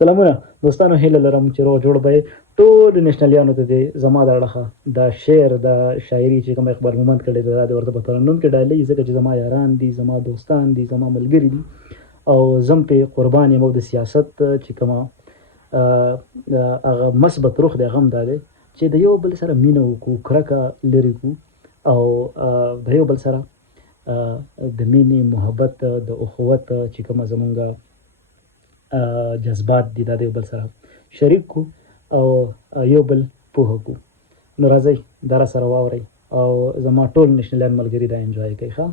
سلامونه دوستانو، هیله لرم چې روغ جوړ به یې. ټولو نېشنلیانو ته دې زما د اړخه دا شعر د شاعري چې کوم اقبال مومند کړی دی دا دې ورته په ترنم کې ډالۍ، ځکه چې زما یاران دي، زما دوستان دي، زما ملګري دي او زم پې قربان یم. او د سیاست چې کومه هغه مثبت روح دی، هغه هم دا دی چې د یو بل سره مینه وکړو، کرکه لرې کړو او د یو بل سره د مینې، محبت، د اخوت چې کومه زمونږ جذبات دي دا د یو بل سره شریک کو او یو بل پوهه کو. نو راځئ دا را سره واورئ او زما ټول نېشنلیان ملګري دا انجوای کوي. ښه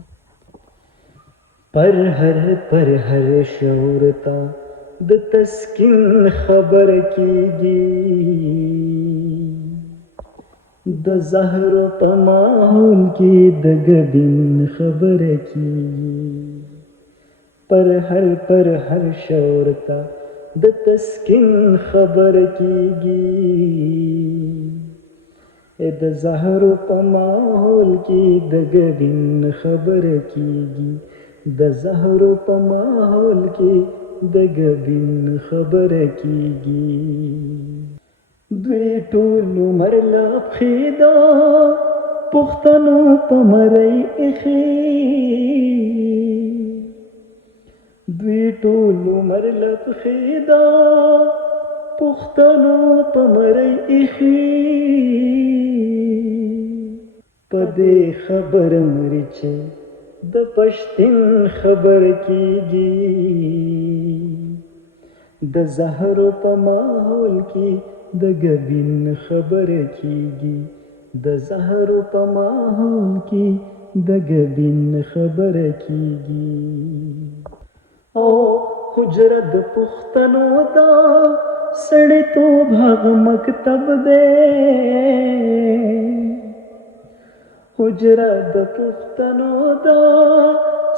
پر هر شعور تا د تسکین خبر کیږي، د زهر په ماحول کې د ګډین خبر کیږي. پر هر شعور تا د تسکین خبر کیږي، د زهر په ماحول کې د ګډین خبر کیږي، د زهر په ماحول کې د ګډین خبر کیږي. دوی ټول عمر لا پښې د پښتنو په مرۍ ایښي، دوی ټول عمر له پښې د پښتنو په مرۍ ایښي. په دې خبره مري چې د پښتون خبر کیږي، د زهر په ماحول کې د ګډین خبر کیږي، د زهر په ماحول کې د ګډین خبر کیږي. او حجره د پښتنو دا سړیتوب هغه مکتب دی، حجره د پښتنو دا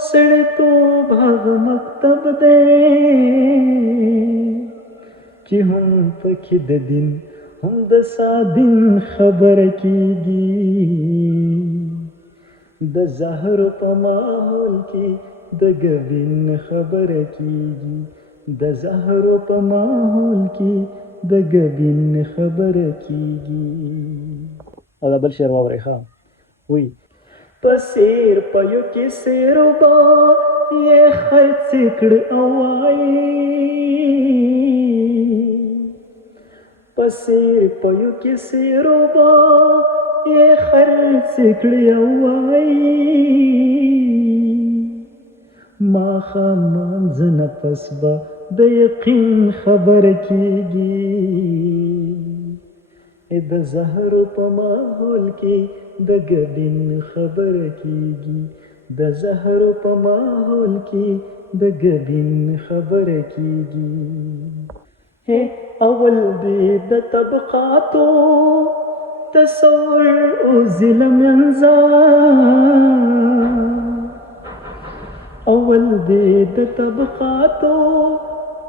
سړیتوب هغه مکتب دی، چې هم پکې د دین هم د سادین خبر کیږي، د زهر په ماحول کې د ګډین خبر کیږي، د زهر په ماحول کې د ګډین خبر کیږي. او دا بل شعر واورئ. ښه وی په سیر پيو کې سیروبا یې خرڅ کړ او وایي، په سیر پيو کې سیروبا یې خرڅ کړ او وایي، ما خامنځ نفس به د یقین خبر کیږي، د زهر په ماحول کې د ګډین خبر کیږي، د زهر په ماحول کې د ګډین خبر کیږي. اول دې د طبقاتو تصور او ظلم انځار، اول دې د طبقاتو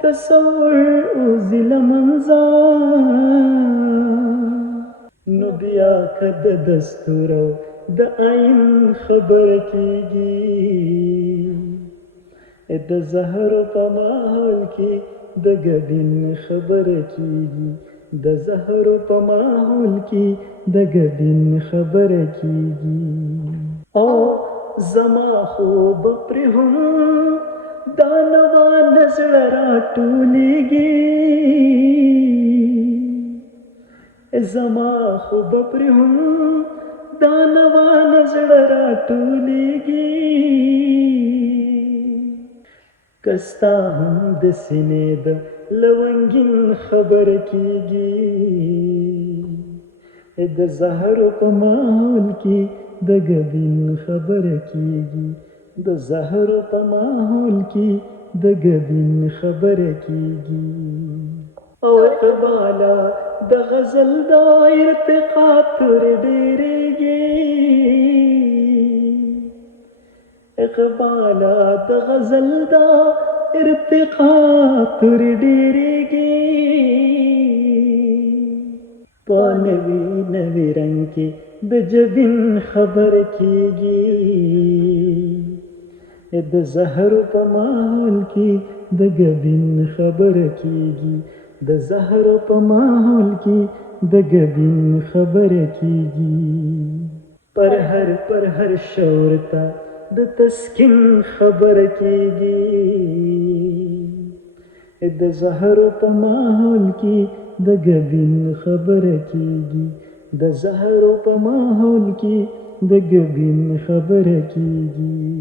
تصور او ظلم انځار، نو بیا که د دستور او د آئین خبر کیږي، د زهر په ماحول کې د ګډین خبر کیږي، د زهر په ماحول کې د ګډین خبر کیږي. او زما خوب پر هم دا نوا نزړه راټولیږي، زما خوب پر هم دا نوا نزړه راټولیږي، کستا هم د سینې د لونګین خبر کیږي، د زهر په ماحول کې د ګډین خبر کیږي، د زهر په ماحول کې د ګډین خبر کیږي. او اقبالا د غزل دا ارتقا تر ډیریږي، اقبالا د غزل دا ارتقا تر ډیریږي، په نوي نوي رنگ کې د جبین خبر کیږي، د زهر په ماحول کې د ګبین خبره کیږي د زهر په ماحول کې د ګبین خبره کیږي پر هر شورتا د تسکین خبره کیږي د زهر په ماحول کې د ګبین خبره کیږي د زهر په ماحول کې د ګبین خبره کیږي